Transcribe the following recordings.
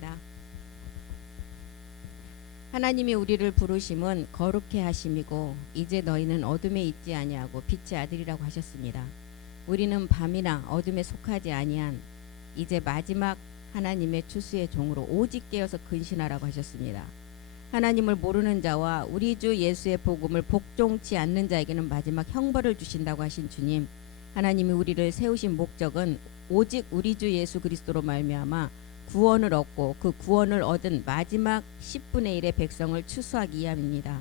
기도드립니다. 하나님이 우리를 부르심은 거룩해 하심이고 이제 너희는 어둠에 있지 아니하고 빛의 아들이라고 하셨습니다. 우리는 밤이나 어둠에 속하지 아니한 이제 마지막 하나님의 추수의 종으로 오직 깨어서 근신하라고 하셨습니다. 하나님을 모르는 자와 우리 주 예수의 복음을 복종치 않는 자에게는 마지막 형벌을 주신다고 하신 주님, 하나님이 우리를 세우신 목적은 오직 우리 주 예수 그리스도로 말미암아 구원을 얻고 그 구원을 얻은 마지막 10분의 1의 백성을 추수하기 위함입니다.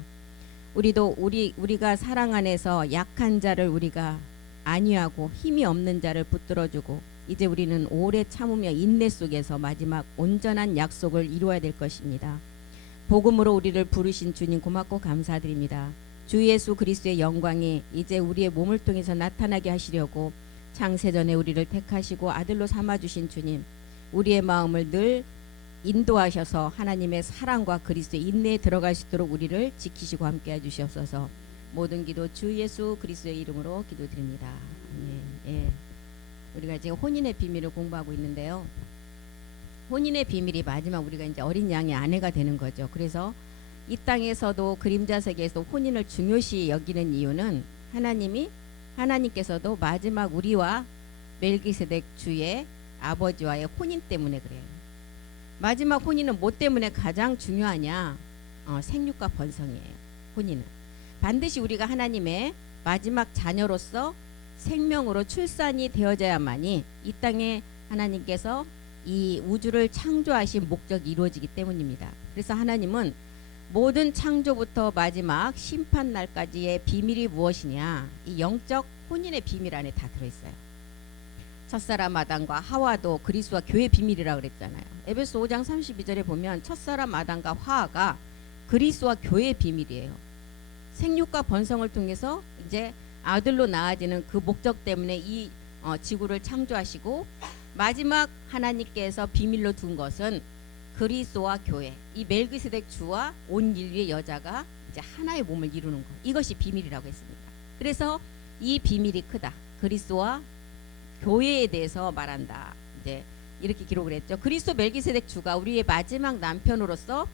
우리도 우리가 사랑 안에서 약한 자를 우리가 안위하고 힘이 없는 자를 붙들어주고 이제 우리는 오래 참으며 인내 속에서 마지막 온전한 약속을 이루어야 될 것입니다. 복음으로 우리를 부르신 주님 고맙고 감사드립니다. 주 예수 그리스도의 영광이 이제 우리의 몸을 통해서 나타나게 하시려고 창세전에 우리를 택하시고 아들로 삼아주신 주님, 우리의 마음을 늘 인도하셔서 하나님의 사랑과 그리스도의 인내에 들어갈 수 있도록 우리를 지키시고 함께해 주시옵소서. 모든 기도 주 예수 그리스도의 이름으로 기도드립니다. 예. 우리가 지금 혼인의 비밀을 공부하고 있는데요. 혼인의 비밀이 마지막 우리가 이제 어린 양의 아내가 되는 거죠. 그래서 이 땅에서도 그림자 세계에서 혼인을 중요시 여기는 이유는 하나님께서도 마지막 우리와 멜기세덱 주의 아버지와의 혼인 때문에 그래요. 마지막 혼인은 뭐 때문에 가장 중요하냐? 생육과 번성이에요. 혼인은 반드시 우리가 하나님의 마지막 자녀로서 생명으로 출산이 되어져야만이 이 땅에 하나님께서 이 우주를 창조하신 목적이 이루어지기 때문입니다. 그래서 하나님은 모든 창조부터 마지막 심판날까지의 비밀이 무엇이냐, 이 영적 혼인의 비밀 안에 다 들어있어요. 첫사람 아담과 하와도 그리스도와 교회의 비밀이라고 그랬잖아요. 에베소 5장 32절에 보면 첫사람 아담과 하와가 그리스도와 교회의 비밀이에요. 생육과 번성을 통해서 이제 아들로 나아지는 그 목적 때문에 이 지구를 창조하시고 마지막 하나님께서 비밀로 둔 것은 그리스도와 교회, 이 멜기세덱 주와 온 인류의 여자가 이제 하나의 몸을 이루는 것, 이것이 비밀이라고 했습니다. 그래서 이 비밀이 크다. 그리스도와 교회에 대해서 말한다. 이제 이렇게 기록을 했죠. 그리스도 멜기세덱 주가 우리의 마지막 남편으로서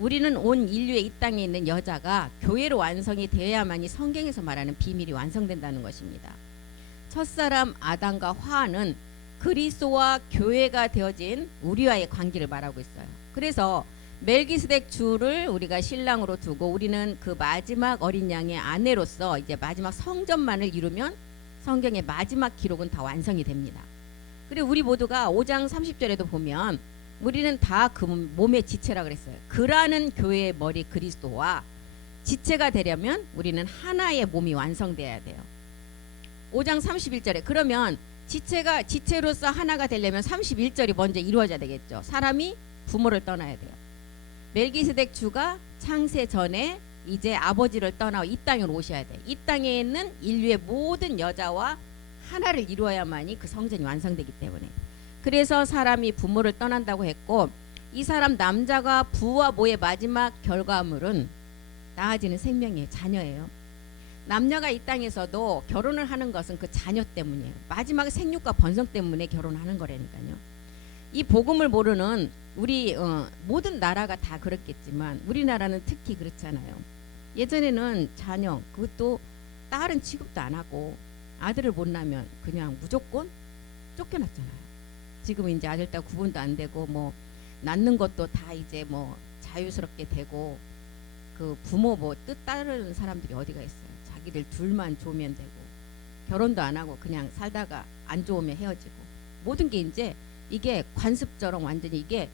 우리는 온 인류의 이 땅에 있는 여자가 교회로 완성이 되어야만이 성경에서 말하는 비밀이 완성된다는 것입니다. 첫사람 아담과 화는 그리스도와 교회가 되어진 우리와의 관계를 말하고 있어요. 그래서 멜기세덱 주를 우리가 신랑으로 두고 우리는 그 마지막 어린 양의 아내로서 이제 마지막 성전만을 이루면 성경의 마지막 기록은 다 완성이 됩니다. 그리고 우리 모두가 5장 30절에도 보면 우리는 다 그 몸의 지체라 그랬어요. 그라는 교회의 머리 그리스도와 지체가 되려면 우리는 하나의 몸이 완성돼야 돼요. 5장 31절에 그러면 지체로서 하나가 되려면 31절이 먼저 이루어져야 되겠죠. 사람이 부모를 떠나야 돼요. 멜기세덱 주가 창세 전에 이제 아버지를 떠나 이 땅에 오셔야 돼. 이 땅에 있는 인류의 모든 여자와 하나를 이루어야만이 그 성전이 완성되기 때문에. 그래서 사람이 부모를 떠난다고 했고 이 사람 남자가 부와 모의 마지막 결과물은 낳아지는 생명이에요. 자녀예요. 남녀가 이 땅에서도 결혼을 하는 것은 그 자녀 때문이에요. 마지막 생육과 번성 때문에 결혼하는 거라니까요. 이 복음을 모르는 우리 모든 나라가 다 그렇겠지만 우리나라는 특히 그렇잖아요. 예전에는 자녀 그것도 딸은 취급도 안 하고 아들을 못 낳으면 그냥 무조건 쫓겨났잖아요. 지금은 이제 아들 딸 구분도 안 되고 뭐 낳는 것도 다 이제 뭐 자유스럽게 되고 그 부모 뭐 뜻 따르는 사람들이 어디가 있어요. 자기들 둘만 좋으면 되고 결혼도 안 하고 그냥 살다가 안 좋으면 헤어지고 모든 게 이제 이게 관습처럼 완전히 이게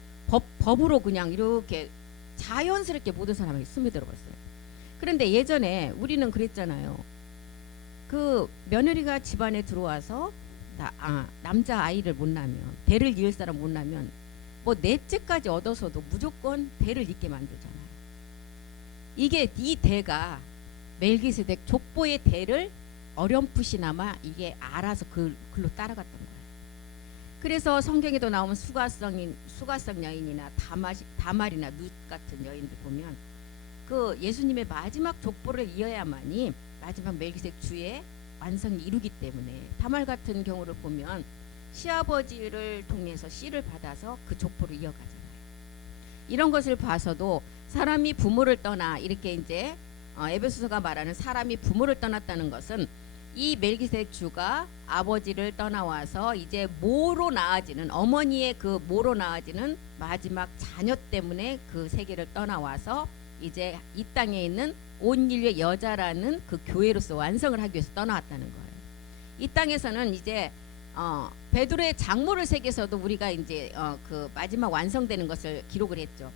법으로 그냥 이렇게 자연스럽게 모든 사람에게 스며들어 버렸어요. 그런데 예전에 우리는 그랬잖아요. 그 며느리가 집안에 들어와서 남자 아이를 못 낳으면 대를 이을 사람 못 낳으면 뭐 넷째까지 얻어서도 무조건 대를 잇게 만들잖아요. 이게 이 대가 멜기세덱 족보의 대를 어렴풋이나마 이게 알아서 글로 따라갔던 거예요. 그래서 성경에도 나오면 수가성 여인이나 다말이나 룻 같은 여인들 보면 그 예수님의 마지막 족보를 이어야만이 마지막 멜기세덱 주의 완성이 이루기 때문에 다말 같은 경우를 보면 시아버지를 통해서 씨를 받아서 그 족보를 이어가잖아요. 이런 것을 봐서도 사람이 부모를 떠나 이렇게 이제 에베소서가 말하는 사람이 부모를 떠났다는 것은 이 멜기세덱 주가 아버지를 떠나와서 이제 모로 나아지는 어머니의 그 모로 나아지는 마지막 자녀 때문에 그 세계를 떠나와서 이제 이 땅에 있는 온 인류의 여자라는 그 교회로서 완성을 하기 위해서 떠나왔다는 거예요. 이 땅에서는 이제 베드로의 장모를 세계에서도 우리가 이제 그 마지막 완성되는 것을 기록을 했죠.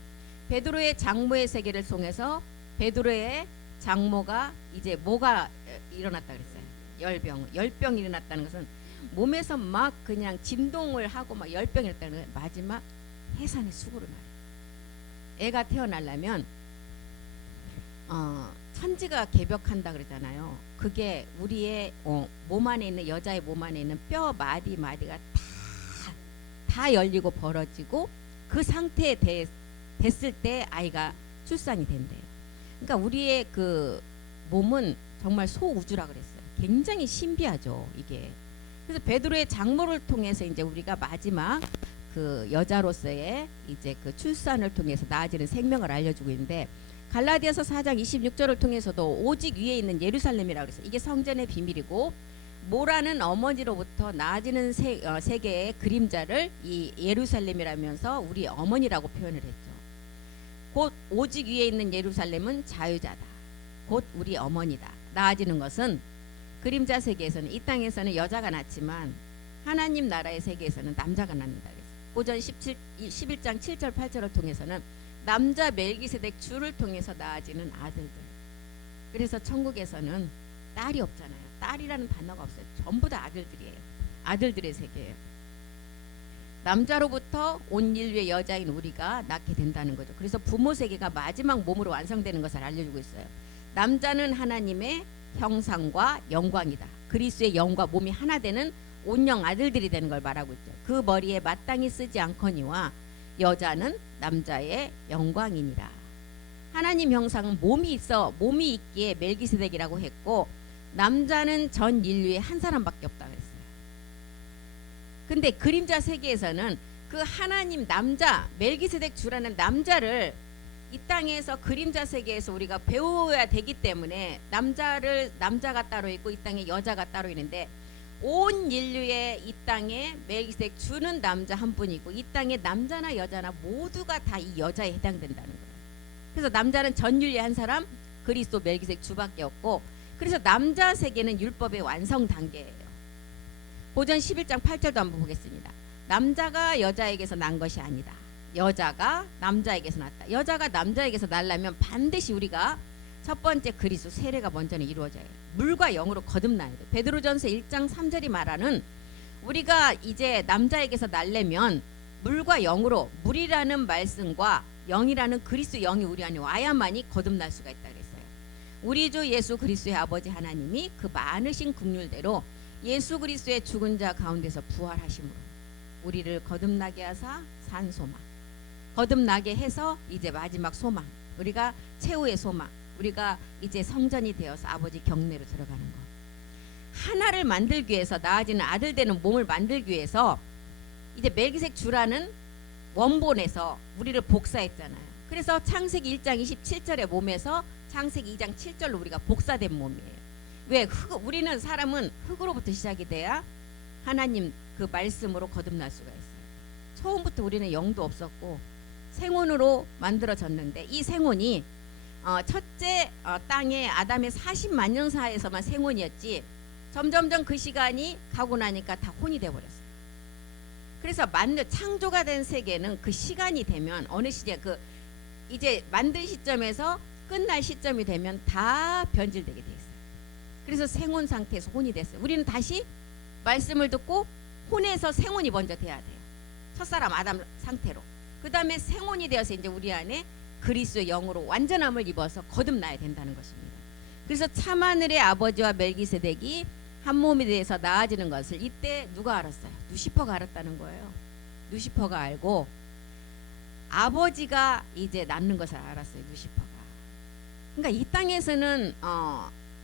베드로의 장모의 세계를 통해서 베드로의 장모가 이제 뭐가 일어났다 그랬어요. 열병이 일어났다는 것은 몸에서 막 그냥 진동을 하고 막 열병이 일어났다는 거예요. 마지막 해산의 수고를 말해요. 애가 태어나려면 천지가 개벽한다 그러잖아요. 그게 우리의 몸 안에 있는 여자의 몸 안에 있는 뼈 마디가 다 열리고 벌어지고 그 상태에 됐을 때 아이가 출산이 된대요. 그러니까 우리의 그 몸은 정말 소우주라 그랬어요. 굉장히 신비하죠, 이게. 그래서 베드로의 장모를 통해서 이제 우리가 마지막 그 여자로서의 이제 그 출산을 통해서 나아지는 생명을 알려주고 있는데, 갈라디아서 4장 26절을 통해서도 오직 위에 있는 예루살렘이라고 그랬어요. 이게 성전의 비밀이고, 모라는 어머니로부터 나아지는 세계의 그림자를 이 예루살렘이라면서 우리 어머니라고 표현을 했죠. 곧 오직 위에 있는 예루살렘은 자유자다. 곧 우리 어머니다. 나아지는 것은 그림자 세계에서는, 이 땅에서는 여자가 낳지만 하나님 나라의 세계에서는 남자가 낳는다 그랬어요. 고전 11장 7절 8절을 통해서는 남자 멜기세덱 주를 통해서 나아지는 아들들. 그래서 천국에서는 딸이 없잖아요. 딸이라는 단어가 없어요. 전부 다 아들들이에요. 아들들의 세계예요. 남자로부터 온 인류의 여자인 우리가 낳게 된다는 거죠. 그래서 부모 세계가 마지막 몸으로 완성되는 것을 알려주고 있어요. 남자는 하나님의 형상과 영광이다. 그리스도의 영과 몸이 하나 되는 온영 아들들이 되는 걸 말하고 있죠. 그 머리에 마땅히 쓰지 않거니와 여자는 남자의 영광이니라. 하나님 형상은 몸이 있기에 멜기세덱이라고 했고, 남자는 전 인류에 한 사람밖에 없다고 했어요. 근데 그림자 세계에서는 그 하나님 남자 멜기세덱 주라는 남자를 이 땅에서 그림자 세계에서 우리가 배워야 되기 때문에 남자가 따로 있고 이 땅에 여자가 따로 있는데, 온 인류의 이 땅에 멜기세덱 주는 남자 한 분이고 이 땅에 남자나 여자나 모두가 다 이 여자에 해당된다는 거예요. 그래서 남자는 전 인류의 한 사람 그리스도 멜기세덱 주밖에 없고, 그래서 남자 세계는 율법의 완성 단계예요. 고전 11장 8절도 한번 보겠습니다. 남자가 여자에게서 난 것이 아니다. 여자가 남자에게서 났다. 여자가 남자에게서 날려면 반드시 우리가 첫 번째 그리스도 세례가 먼저는 이루어져야 해요. 물과 영으로 거듭나야 돼요. 베드로전서 1장 3절이 말하는, 우리가 이제 남자에게서 날려면 물과 영으로, 물이라는 말씀과 영이라는 그리스도 영이 우리 안에 와야만이 거듭날 수가 있다 그랬어요. 우리 주 예수 그리스도의 아버지 하나님이 그 많으신 긍휼대로 예수 그리스도의 죽은 자 가운데서 부활하심으로 우리를 거듭나게 하사 산 소망, 거듭나게 해서 이제 마지막 소망, 우리가 최후의 소망, 우리가 이제 성전이 되어서 아버지 경내로 들어가는 것, 하나를 만들기 위해서, 나아지는 아들 되는 몸을 만들기 위해서 이제 멜기세덱 주라는 원본에서 우리를 복사했잖아요. 그래서 창세기 1장 27절의 몸에서 창세기 2장 7절로 우리가 복사된 몸이에요. 왜? 우리는 사람은 흙으로부터 시작이 돼야 하나님 그 말씀으로 거듭날 수가 있어요. 처음부터 우리는 영도 없었고 생혼으로 만들어졌는데, 이 생혼이 첫째 땅에 아담의 40만 년 사이에서만 생혼이었지, 점점점 그 시간이 가고 나니까 다 혼이 돼버렸어요. 그래서 창조가 된 세계는 그 시간이 되면, 어느 시제 이제 만든 시점에서 끝날 시점이 되면 다 변질되게 돼 있어요. 그래서 생혼 상태에서 혼이 됐어요. 우리는 다시 말씀을 듣고 혼에서 생혼이 먼저 돼야 돼요. 첫사람 아담 상태로. 그 다음에 생혼이 되어서 이제 우리 안에 그리스도의 영으로 완전함을 입어서 거듭나야 된다는 것입니다. 그래서 참하늘의 아버지와 멜기세덱이 한 몸이 돼서 나아지는 것을 이때 누가 알았어요? 루시퍼가 알았다는 거예요. 루시퍼가 알고 아버지가 이제 낳는 것을 알았어요. 루시퍼가. 그러니까 이 땅에서는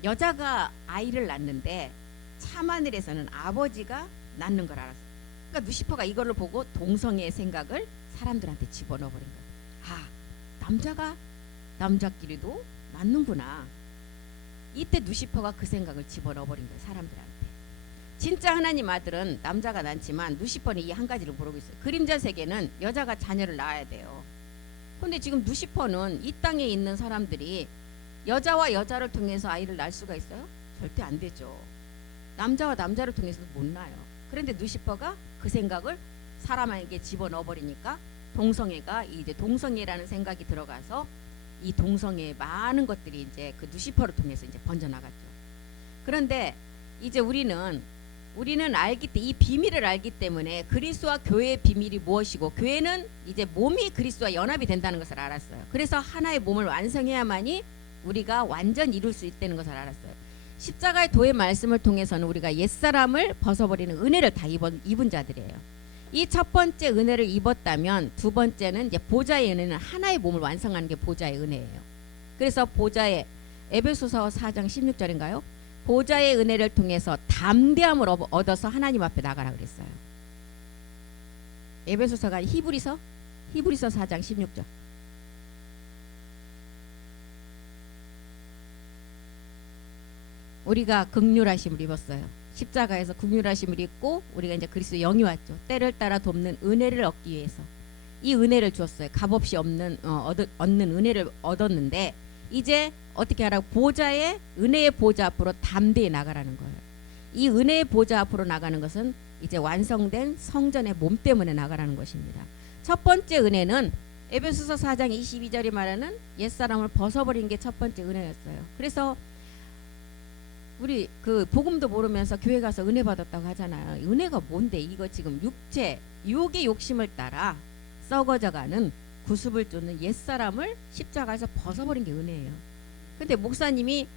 여자가 아이를 낳는데 참하늘에서는 아버지가 낳는 걸 알았어요. 그러니까 루시퍼가 이거를 보고 동성애의 생각을 사람들한테 집어넣어버린 거예요. 아, 남자가 남자끼리도 맞는구나. 이때 누시퍼가 그 생각을 집어넣어버린 거예요, 사람들한테. 진짜 하나님 아들은 남자가 낳지만 누시퍼는 이 한 가지를 모르고 있어요. 그림자 세계는 여자가 자녀를 낳아야 돼요. 근데 지금 누시퍼는 이 땅에 있는 사람들이 여자와 여자를 통해서 아이를 낳을 수가 있어요? 절대 안 되죠. 남자와 남자를 통해서도 못 낳아요. 그런데 누시퍼가 그 생각을 사람에게 집어넣어버리니까 동성애가 이제 동성애라는 생각이 들어가서 이 동성애의 많은 것들이 이제 그 누시퍼를 통해서 이제 번져나갔죠. 그런데 이제 우리는 알기 때 이 비밀을 알기 때문에 그리스도와 교회의 비밀이 무엇이고 교회는 이제 몸이 그리스도와 연합이 된다는 것을 알았어요. 그래서 하나의 몸을 완성해야만이 우리가 완전 이룰 수 있다는 것을 알았어요. 십자가의 도의 말씀을 통해서는 우리가 옛사람을 벗어버리는 은혜를 다 입은 자들이에요. 이 첫 번째 은혜를 입었다면 두 번째는 이제 보좌의 은혜는 하나의 몸을 완성하는 게 보좌의 은혜예요. 그래서 보좌의 에베소서 4장 16절인가요? 보좌의 은혜를 통해서 담대함을 얻어서 하나님 앞에 나가라 그랬어요. 에베소서가 히브리서 4장 16절. 우리가 긍휼하심을 입었어요. 십자가에서 긍휼하심을 입고 우리가 이제 그리스도 영이 왔죠. 때를 따라 돕는 은혜를 얻기 위해서 이 은혜를 주었어요. 값없이 얻는 은혜를 얻었는데 이제 어떻게 하라고? 보좌의 은혜의 보좌 앞으로 담대히 나가라는 거예요. 이 은혜의 보좌 앞으로 나가는 것은 이제 완성된 성전의 몸 때문에 나가라는 것입니다. 첫 번째 은혜는 에베소서 4장 22절이 말하는 옛사람을 벗어버린 게 첫 번째 은혜였어요. 그래서 우리 그 복음도 모르면서 교회 가서 은혜 받았다고 하잖아요. 은혜가 뭔데? 이거 지금 유혹의 욕심을 따라 썩어져가는 구습을 쫓는 옛사람을 십자가에서 벗어버린 게 은혜예요. 근데 목사님이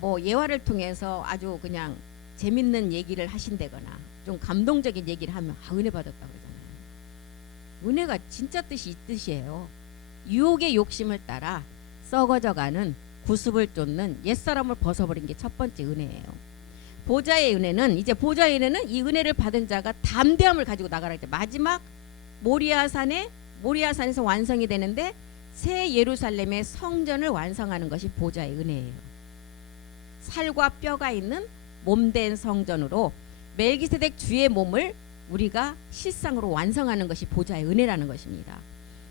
뭐 예화를 통해서 아주 그냥 재밌는 얘기를 하신다거나 좀 감동적인 얘기를 하면 은혜 받았다고 그러잖아요. 은혜가 진짜 뜻이 이 뜻이에요. 유혹의 욕심을 따라 썩어져가는 구습을 쫓는 옛사람을 벗어버린 게 첫 번째 은혜예요. 보좌의 은혜는 이 은혜를 받은 자가 담대함을 가지고 나가라 했죠. 마지막 모리아산에서 완성이 되는데 새 예루살렘의 성전을 완성하는 것이 보좌의 은혜예요. 살과 뼈가 있는 몸된 성전으로 멜기세덱 주의 몸을 우리가 실상으로 완성하는 것이 보좌의 은혜라는 것입니다.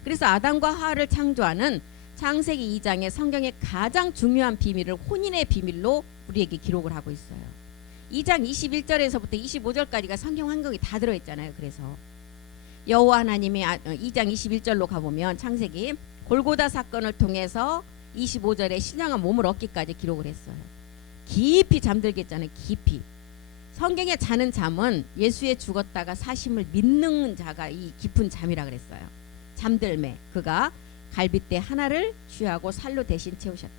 그래서 아담과 하와를 창조하는 창세기 2장의 성경의 가장 중요한 비밀을 혼인의 비밀로 우리에게 기록을 하고 있어요. 2장 21절에서부터 25절까지가 성경 환경이 다 들어있잖아요. 그래서 여호와 하나님이 2장 21절로 가보면 창세기 골고다 사건을 통해서 25절에 신령한 몸을 얻기까지 기록을 했어요. 깊이 잠들게 했잖아요. 깊이. 성경에 자는 잠은 예수의 죽었다가 사심을 믿는 자가 이 깊은 잠이라 그랬어요. 잠들매 그가 갈빗대 하나를 취하고 살로 대신 채우셨다.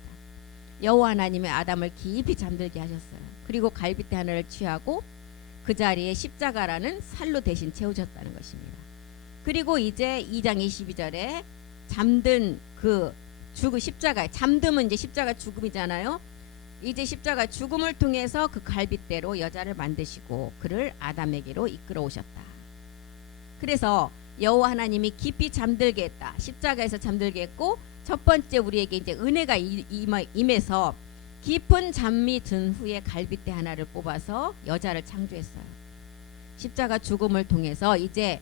여호와 하나님의 아담을 깊이 잠들게 하셨어요. 그리고 갈빗대 하나를 취하고 그 자리에 십자가라는 살로 대신 채우셨다는 것입니다. 그리고 이제 2장 22절에 잠든 그 십자가 잠듦은 이제 십자가 죽음이잖아요. 이제 십자가 죽음을 통해서 그 갈빗대로 여자를 만드시고 그를 아담에게로 이끌어 오셨다. 그래서 여호와 하나님이 깊이 잠들게 했다. 십자가에서 잠들게 했고 첫 번째 우리에게 이제 은혜가 임해서 깊은 잠이 든 후에 갈빗대 하나를 뽑아서 여자를 창조했어요. 십자가 죽음을 통해서 이제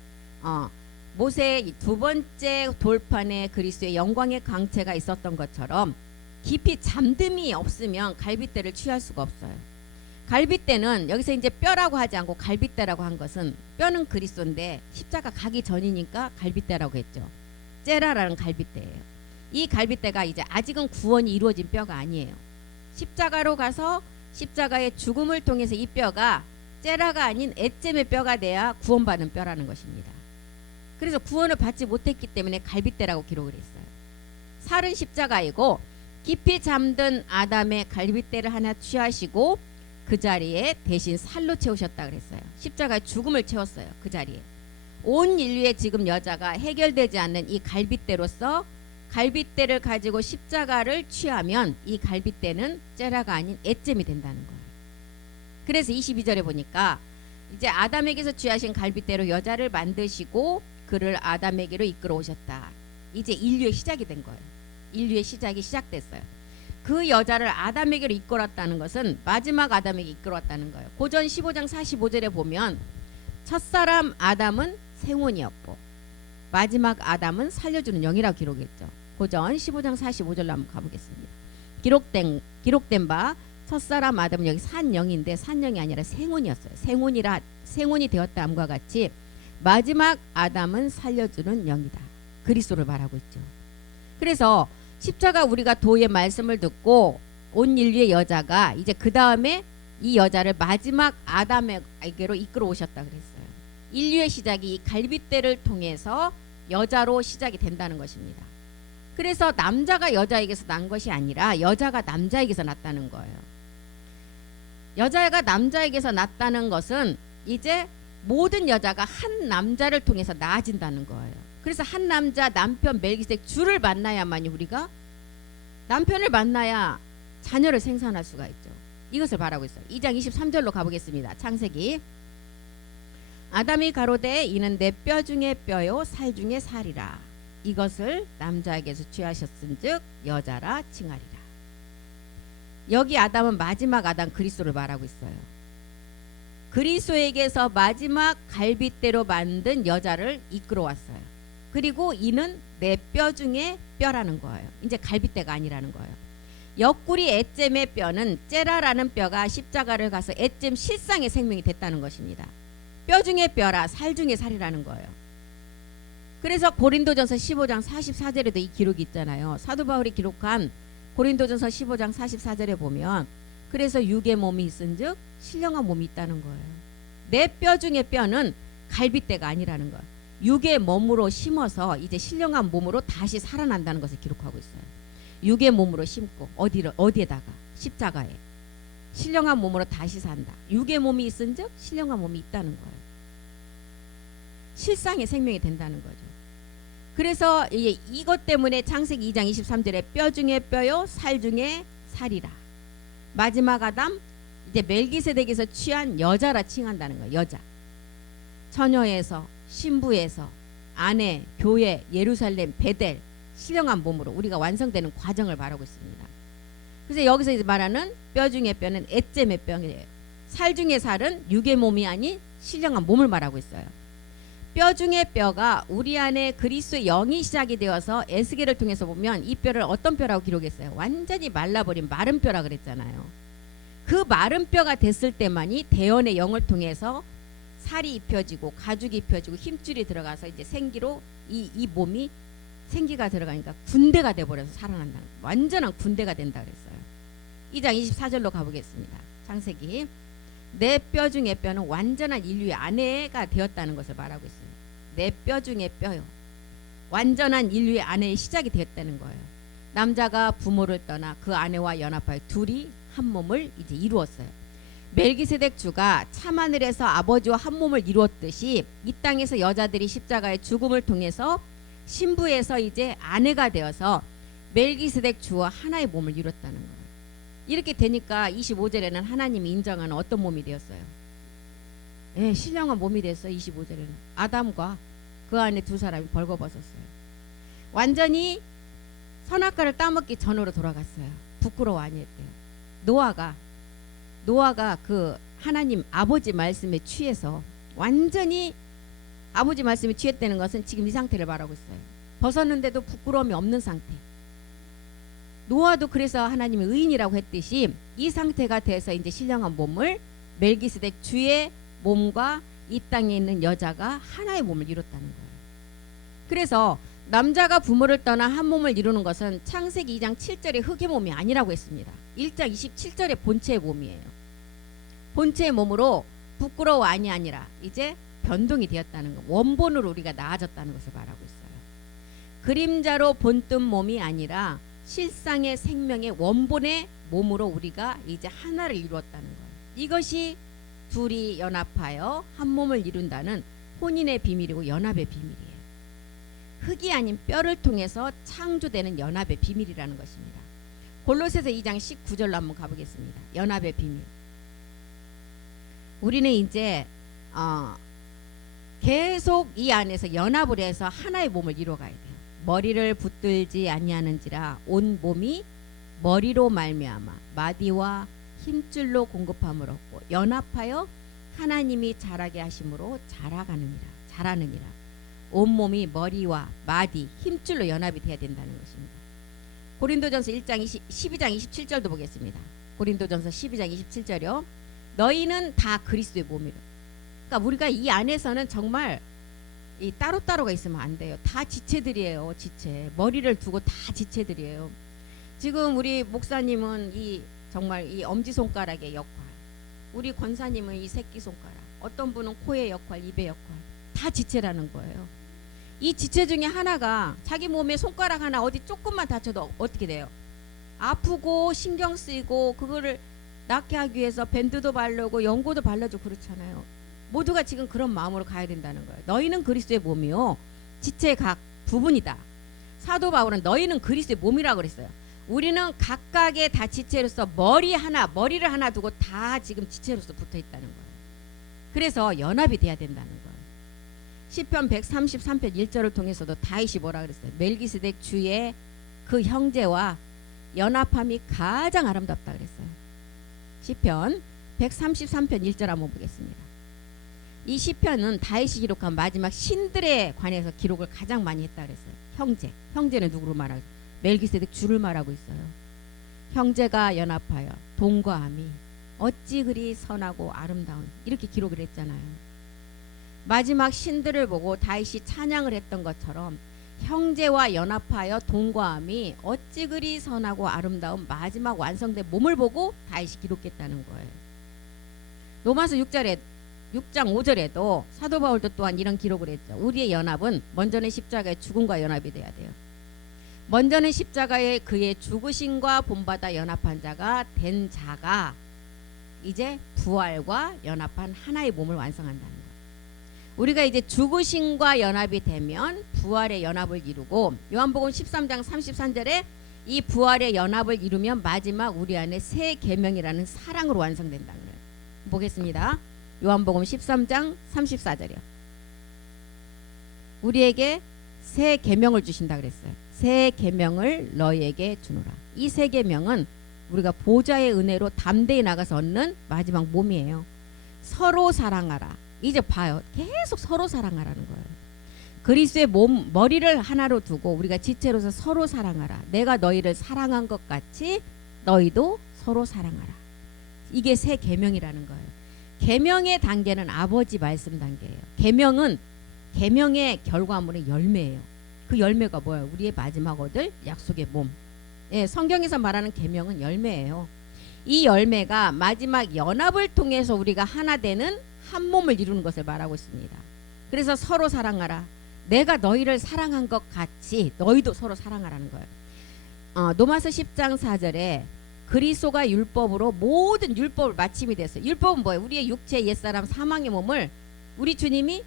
모세의 두 번째 돌판에 그리스도의 영광의 광채가 있었던 것처럼 깊이 잠듦이 없으면 갈빗대를 취할 수가 없어요. 갈빗대는 여기서 이제 뼈라고 하지 않고 갈빗대라고 한 것은 뼈는 그리스도인데 십자가 가기 전이니까 갈빗대라고 했죠. 제라라는 갈빗대예요. 이 갈빗대가 이제 아직은 구원이 이루어진 뼈가 아니에요. 십자가로 가서 십자가의 죽음을 통해서 이 뼈가 제라가 아닌 엣잼의 뼈가 돼야 구원받는 뼈라는 것입니다. 그래서 구원을 받지 못했기 때문에 갈빗대라고 기록을 했어요. 살은 십자가이고 깊이 잠든 아담의 갈빗대를 하나 취하시고 그 자리에 대신 살로 채우셨다 그랬어요. 십자가의 죽음을 채웠어요. 그 자리에. 온 인류의 지금 여자가 해결되지 않는 이 갈빗대로서 갈빗대를 가지고 십자가를 취하면 이 갈빗대는 제라가 아닌 엣잼이 된다는 거예요. 그래서 22절에 보니까 이제 아담에게서 취하신 갈빗대로 여자를 만드시고 그를 아담에게로 이끌어 오셨다. 이제 인류의 시작이 된 거예요. 인류의 시작이 시작됐어요. 그 여자를 아담에게로 이끌었다는 것은 마지막 아담에게 이끌었다는 거예요. 고전 15장 45절에 보면 첫사람 아담은 생혼이었고 마지막 아담은 살려주는 영이라고 기록했죠. 고전 15장 45절로 한번 가보겠습니다. 기록된 바 첫사람 아담은 여기 산영인데 산영이 아니라 생혼이었어요. 생혼이 되었다함과 같이 마지막 아담은 살려주는 영이다. 그리스도를 말하고 있죠. 그래서 십자가 우리가 도의 말씀을 듣고 온 인류의 여자가 이제 그 다음에 이 여자를 마지막 아담에게로 이끌어 오셨다 그랬어요. 인류의 시작이 이 갈빗대를 통해서 여자로 시작이 된다는 것입니다. 그래서 남자가 여자에게서 난 것이 아니라 여자가 남자에게서 났다는 거예요. 여자가 남자에게서 났다는 것은 이제 모든 여자가 한 남자를 통해서 나아진다는 거예요. 그래서 한 남자 남편 멜기세덱 주를 만나야만이 우리가 남편을 만나야 자녀를 생산할 수가 있죠. 이것을 바라고 있어요. 2장 23절로 가보겠습니다. 창세기. 아담이 가로되 이는 내 뼈 중에 뼈요 살 중에 살이라. 이것을 남자에게서 취하셨은즉 여자라 칭하리라. 여기 아담은 마지막 아담 그리스도를 말하고 있어요. 그리스도에게서 마지막 갈빗대로 만든 여자를 이끌어 왔어요. 그리고 이는 내 뼈 중에 뼈라는 거예요. 이제 갈빗대가 아니라는 거예요. 옆구리 에잼의 뼈는 째라라는 뼈가 십자가를 가서 에잼 실상의 생명이 됐다는 것입니다. 뼈 중에 뼈라 살 중에 살이라는 거예요. 그래서 고린도전서 15장 44절에도 이 기록이 있잖아요. 사도 바울이 기록한 고린도전서 15장 44절에 보면 그래서 육의 몸이 있은즉 신령한 몸이 있다는 거예요. 내 뼈 중에 뼈는 갈빗대가 아니라는 거예요. 육의 몸으로 심어서 이제 신령한 몸으로 다시 살아난다는 것을 기록하고 있어요. 육의 몸으로 심고 어디에다가 십자가에 신령한 몸으로 다시 산다. 육의 몸이 있은즉 신령한 몸이 있다는 거예요. 실상의 생명이 된다는 거죠. 그래서 이것 때문에 창세기 2장 23절에 뼈 중에 뼈요 살 중에 살이라. 마지막 아담 이제 멜기세덱에서 취한 여자라 칭한다는 거예요. 여자. 처녀에서 신부에서 아내, 교회, 예루살렘, 베델 신령한 몸으로 우리가 완성되는 과정을 말하고 있습니다. 그래서 여기서 이제 말하는 뼈 중에 뼈는 에잼의 뼈예요. 살 중에 살은 육의 몸이 아닌 신령한 몸을 말하고 있어요. 뼈 중에 뼈가 우리 안에 그리스도의 영이 시작이 되어서 에스겔을 통해서 보면 이 뼈를 어떤 뼈라고 기록했어요. 완전히 말라버린 마른 뼈라 그랬잖아요. 그 마른 뼈가 됐을 때만이 대언의 영을 통해서 살이 입혀지고 가죽이 입혀지고 힘줄이 들어가서 이제 생기로 이 몸이 생기가 들어가니까 군대가 돼버려서 살아난다. 완전한 군대가 된다 그랬어요. 2장 24절로 가보겠습니다. 창세기. 내 뼈 중에 뼈는 완전한 인류의 아내가 되었다는 것을 말하고 있습니다. 내 뼈 중에 뼈요. 완전한 인류의 아내의 시작이 되었다는 거예요. 남자가 부모를 떠나 그 아내와 연합하여 둘이 한 몸을 이제 이루었어요. 멜기세덱 주가 참하늘에서 아버지와 한 몸을 이루었듯이 이 땅에서 여자들이 십자가의 죽음을 통해서 신부에서 이제 아내가 되어서 멜기세덱 주와 하나의 몸을 이뤘다는 거예요. 이렇게 되니까 25절에는 하나님이 인정하는 어떤 몸이 되었어요? 예, 신령한 몸이 됐어요. 25절에는 아담과 그 안에 두 사람이 벌거벗었어요. 완전히 선악과를 따먹기 전으로 돌아갔어요. 부끄러워 아니했대요. 노아가 그 하나님 아버지 말씀에 취해서 완전히 아버지 말씀에 취했다는 것은 지금 이 상태를 말하고 있어요. 벗었는데도 부끄러움이 없는 상태. 노아도 그래서 하나님이 의인이라고 했듯이 이 상태가 돼서 이제 신령한 몸을 멜기세덱 주의 몸과 이 땅에 있는 여자가 하나의 몸을 이뤘다는 거예요. 그래서 남자가 부모를 떠나 한 몸을 이루는 것은 창세기 2장 7절의 흙의 몸이 아니라고 했습니다. 1장 27절의 본체의 몸이에요. 본체의 몸으로 부끄러워 아니라 이제 변동이 되었다는 것, 원본으로 우리가 나아졌다는 것을 말하고 있어요. 그림자로 본뜬 몸이 아니라 실상의 생명의 원본의 몸으로 우리가 이제 하나를 이루었다는 거예요. 이것이 둘이 연합하여 한 몸을 이룬다는 혼인의 비밀이고 연합의 비밀이에요. 흙이 아닌 뼈를 통해서 창조되는 연합의 비밀이라는 것입니다. 골로새서 2장 19절로 한번 가보겠습니다. 연합의 비밀. 우리는 이제 계속 이 안에서 연합을 해서 하나의 몸을 이루어가야 돼요. 머리를 붙들지 아니하는지라 온 몸이 머리로 말미암아 마디와 힘줄로 공급함을 얻고 연합하여 하나님이 자라게 하심으로 자라느니라. 온 몸이 머리와 마디, 힘줄로 연합이 돼야 된다는 것입니다. 고린도전서 12장 27절도 보겠습니다. 고린도전서 12장 27절이요. 너희는 다 그리스도의 몸이라. 그러니까 우리가 이 안에서는 정말 이 따로따로가 있으면 안 돼요. 다 지체들이에요. 지체. 머리를 두고 다 지체들이에요. 지금 우리 목사님은 정말 이 엄지손가락의 역할, 우리 권사님은 이 새끼손가락, 어떤 분은 코의 역할, 입의 역할, 다 지체라는 거예요. 이 지체 중에 하나가 자기 몸에 손가락 하나 어디 조금만 다쳐도 어떻게 돼요? 아프고 신경 쓰이고 그거를 낫게 하기 위해서 밴드도 바르고 연고도 발라주고 그렇잖아요. 모두가 지금 그런 마음으로 가야 된다는 거예요. 너희는 그리스도의 몸이요 지체의 각 부분이다. 사도 바울은 너희는 그리스도의 몸이라고 그랬어요. 우리는 각각의 다 지체로서 머리를 하나 두고 다 지금 지체로서 붙어 있다는 거예요. 그래서 연합이 돼야 된다는 거예요. 시편 133편 1절을 통해서도 다윗이 뭐라 그랬어요? 멜기세덱 주의 그 형제와 연합함이 가장 아름답다 그랬어요. 시편 133편 1절 한번 보겠습니다. 이 시편은 다윗이 기록한 마지막 신들에 관해서 기록을 가장 많이 했다 그랬어요. 형제는 누구로 말하고 있어요? 멜기세덱 주를 말하고 있어요. 형제가 연합하여 동거함이 어찌 그리 선하고 아름다운, 이렇게 기록을 했잖아요. 마지막 신들을 보고 다윗이 찬양을 했던 것처럼 형제와 연합하여 동거함이 어찌 그리 선하고 아름다운 마지막 완성된 몸을 보고 다윗이 기록했다는 거예요. 로마서 6장 5절에도 사도 바울도 또한 이런 기록을 했죠. 우리의 연합은 먼저는 십자가의 죽음과 연합이 돼야 돼요. 먼저는 십자가에 그의 죽으심과 본받아 연합한 자가 된 자가 이제 부활과 연합한 하나의 몸을 완성한다는 거예요. 우리가 이제 죽으심과 연합이 되면 부활의 연합을 이루고, 요한복음 13장 33절에 이 부활의 연합을 이루면 마지막 우리 안에 새 계명이라는 사랑으로 완성된다는 거예요. 보겠습니다. 요한복음 13장 34절이요. 우리에게 새 계명을 주신다 그랬어요. 새 계명을 너희에게 주노라. 이 새 계명은 우리가 보좌의 은혜로 담대히 나가서 얻는 마지막 몸이에요. 서로 사랑하라. 이제 봐요. 계속 서로 사랑하라는 거예요. 그리스도의 머리를 하나로 두고 우리가 지체로서 서로 사랑하라. 내가 너희를 사랑한 것 같이 너희도 서로 사랑하라. 이게 새 계명이라는 거예요. 계명의 단계는 아버지 말씀 단계예요. 계명의 결과물의 열매예요. 그 열매가 뭐예요? 우리의 마지막 얻을 약속의 몸. 예, 성경에서 말하는 계명은 열매예요. 이 열매가 마지막 연합을 통해서 우리가 하나 되는 한 몸을 이루는 것을 말하고 있습니다. 그래서 서로 사랑하라. 내가 너희를 사랑한 것 같이 너희도 서로 사랑하라는 거예요. 로마서 10장 4절에 그리스도가 율법으로 모든 율법을 마침이 됐어요. 율법은 뭐예요? 우리의 육체 옛사람 사망의 몸을 우리 주님이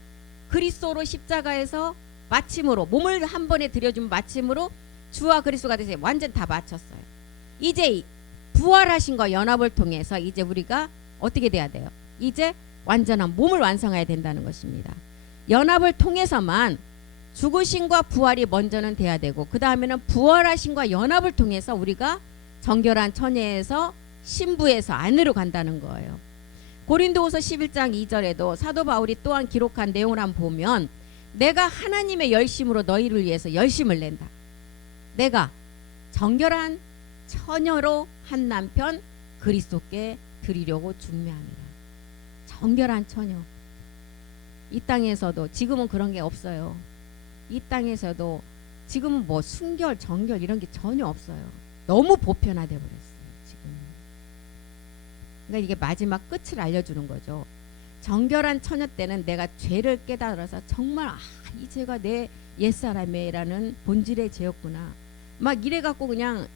그리스도로 십자가에서 마침으로 몸을 한 번에 들여준 마침으로 주와 그리스도가 되세요. 완전 다 마쳤어요. 이제 부활하신 거 연합을 통해서 이제 우리가 어떻게 돼야 돼요? 이제 완전한 몸을 완성해야 된다는 것입니다. 연합을 통해서만 죽으심과 부활이 먼저는 돼야 되고, 그 다음에는 부활하심과 연합을 통해서 우리가 정결한 처녀에서 신부에서 안으로 간다는 거예요. 고린도후서 11장 2절에도 사도 바울이 또한 기록한 내용을 한번 보면, 내가 하나님의 열심으로 너희를 위해서 열심을 낸다. 내가 정결한 처녀로 한 남편 그리스도께 드리려고 중매하니라. 정결한 처녀. 이 땅에서도 지금은 그런 게 없어요. 이 땅에서도 지금은 뭐 순결, 정결 이런 게 전혀 없어요. 너무 보편화돼 버렸어요. 지금. 그러니까 이게 마지막 끝을 알려주는 거죠. 정결한 처녀 때는 내가 죄를 깨달아서 정말 이 죄가 내 옛사람이라는 본질의 죄였구나. 막 이래 갖고 그냥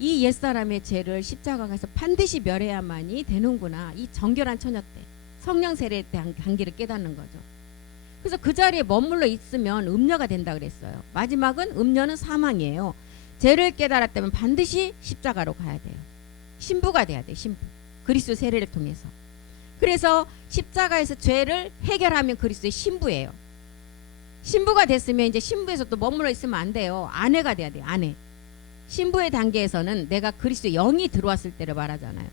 이 옛사람의 죄를 십자가 가서 반드시 멸해야만이 되는구나. 이 정결한 처녀 때 성령 세례 때 단계를 깨닫는 거죠. 그래서 그 자리에 머물러 있으면 음녀가 된다 그랬어요. 마지막은 음녀는 사망이에요. 죄를 깨달았다면 반드시 십자가로 가야 돼요. 신부가 돼야 돼요. 신부. 그리스도 세례를 통해서. 그래서 십자가에서 죄를 해결하면 그리스도의 신부예요. 신부가 됐으면 이제 신부에서 또 머물러 있으면 안 돼요. 아내가 돼야 돼요. 아내. 신부의 단계에서는 내가 그리스도 영이 들어왔을 때를 말하잖아요.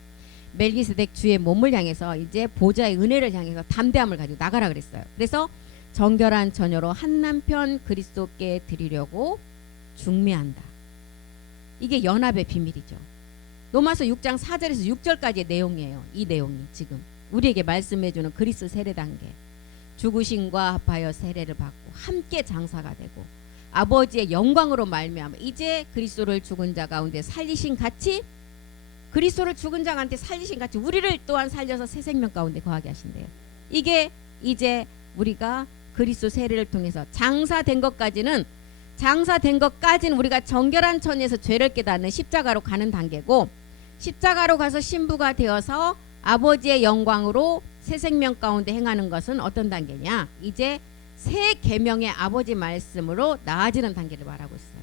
멜기세덱 주의 몸을 향해서 이제 보좌의 은혜를 향해서 담대함을 가지고 나가라 그랬어요. 그래서 정결한 처녀로 한 남편 그리스도께 드리려고 중매한다. 이게 연합의 비밀이죠. 로마서 6장 4절에서 6절까지의 내용이에요. 이 내용이 지금 우리에게 말씀해주는 그리스도 세례 단계. 죽으심과 합하여 세례를 받고 함께 장사가 되고 아버지의 영광으로 말미암아 이제 그리스도를 죽은 자 가운데 살리신 같이 그리스도를 죽은 자 가운데 살리신 같이 우리를 또한 살려서 새 생명 가운데 거하게 하신대요. 이게 이제 우리가 그리스도 세례를 통해서 장사된 것까지는 우리가 정결한 처녀에서 죄를 깨닫는 십자가로 가는 단계고 십자가로 가서 신부가 되어서 아버지의 영광으로 새 생명 가운데 행하는 것은 어떤 단계냐? 이제 새 계명의 아버지 말씀으로 나아지는 단계를 말하고 있어요.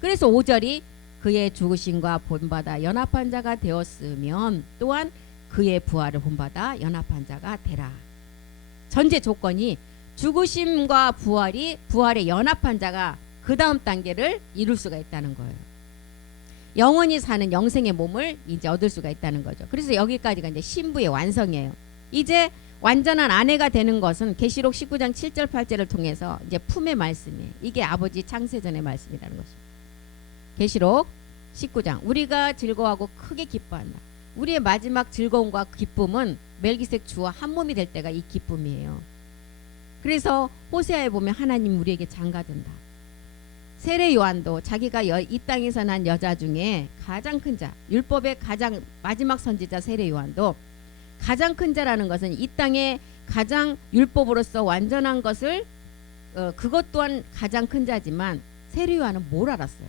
그래서 5절이 그의 죽으심과 본받아 연합한 자가 되었으면 또한 그의 부활을 본받아 연합한 자가 되라. 전제 조건이 죽으심과 부활에 연합한 자가 그 다음 단계를 이룰 수가 있다는 거예요. 영원히 사는 영생의 몸을 이제 얻을 수가 있다는 거죠. 그래서 여기까지가 이제 신부의 완성이에요. 이제 완전한 아내가 되는 것은 계시록 19장 7절 8절을 통해서 이제 품의 말씀이에요. 이게 아버지 창세전의 말씀이라는 것입니다. 계시록 19장 우리가 즐거워하고 크게 기뻐한다. 우리의 마지막 즐거움과 기쁨은 멜기세덱 주와 한 몸이 될 때가 이 기쁨이에요. 그래서 호세아에 보면 하나님 우리에게 장가든다. 세례 요한도 자기가 이 땅에서 난 여자 중에 가장 큰 자, 율법의 가장 마지막 선지자 세례 요한도 가장 큰 자라는 것은 이 땅에 가장 율법으로서 완전한 것을 그것 또한 가장 큰 자지만 세례 요한은 뭘 알았어요?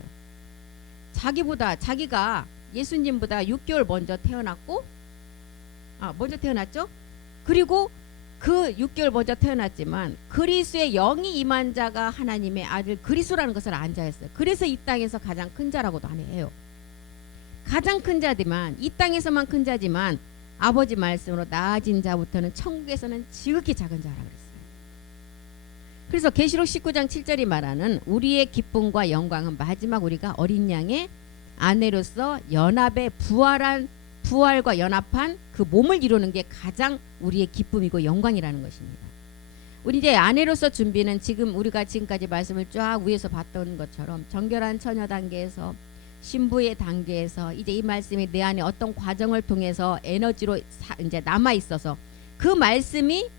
자기가 예수님보다 6개월 먼저 태어났고 먼저 태어났죠? 그리고 그 6개월 먼저 태어났지만 그리스도의 영이 임한 자가 하나님의 아들 그리스도라는 것을 안 자였어요. 그래서 이 땅에서 가장 큰 자라고도 해요. 가장 큰 자지만 이 땅에서만 큰 자지만 아버지 말씀으로 나아진 자부터는 천국에서는 지극히 작은 자라 그랬어요. 그래서 계시록 19장 7절이 말하는 우리의 기쁨과 영광은 마지막 우리가 어린 양의 아내로서 연합의 부활과 연합한 그 몸을 이루는 게 가장 우리의 기쁨이고 영광이라는 것입니다. 우리 이제 아내로서 준비는 지금 우리가 지금까지 말씀을 쫙 위에서 봤던 것처럼 정결한 처녀 단계에서 신부의 단계에서 이제 이 말씀이 내 안에 어떤 과정을 통해서 에너지로 이제 남아 있어서 그 말씀이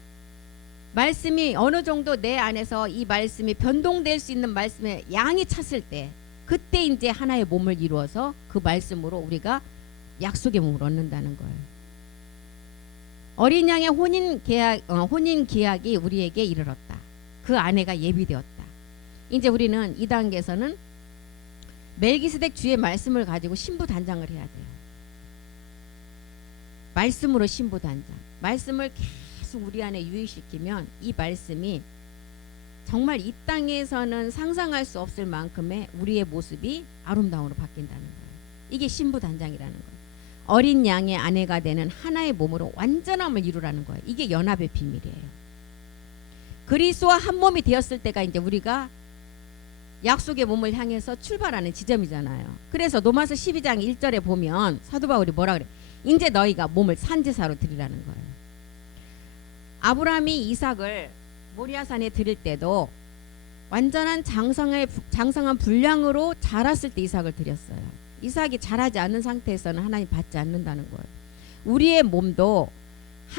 어느 정도 내 안에서 이 말씀이 변동될 수 있는 말씀의 양이 찼을 때 그때 이제 하나의 몸을 이루어서 그 말씀으로 우리가 약속의 몸을 얻는다는 거예요. 어린 양의 혼인 계약이 우리에게 이르렀다. 그 아내가 예비되었다. 이제 우리는 이 단계에서는 멜기세덱 주의 말씀을 가지고 신부 단장을 해야 돼요. 말씀으로 신부 단장. 말씀을 계속 우리 안에 유익시키면 이 말씀이 정말 이 땅에서는 상상할 수 없을 만큼의 우리의 모습이 아름다움으로 바뀐다는 거예요. 이게 신부 단장이라는 거예요. 어린 양의 아내가 되는 하나의 몸으로 완전함을 이루라는 거예요. 이게 연합의 비밀이에요. 그리스도와 한 몸이 되었을 때가 이제 우리가 약속의 몸을 향해서 출발하는 지점이잖아요. 그래서 로마서 12장 1절에 보면 사도 바울이 뭐라 그래? 이제 너희가 몸을 산제사로 드리라는 거예요. 아브라함이 이삭을 모리아산에 드릴 때도 완전한 장성한 분량으로 자랐을 때 이삭을 드렸어요. 이삭이 자라지 않는 상태에서는 하나님 받지 않는다는 거예요. 우리의 몸도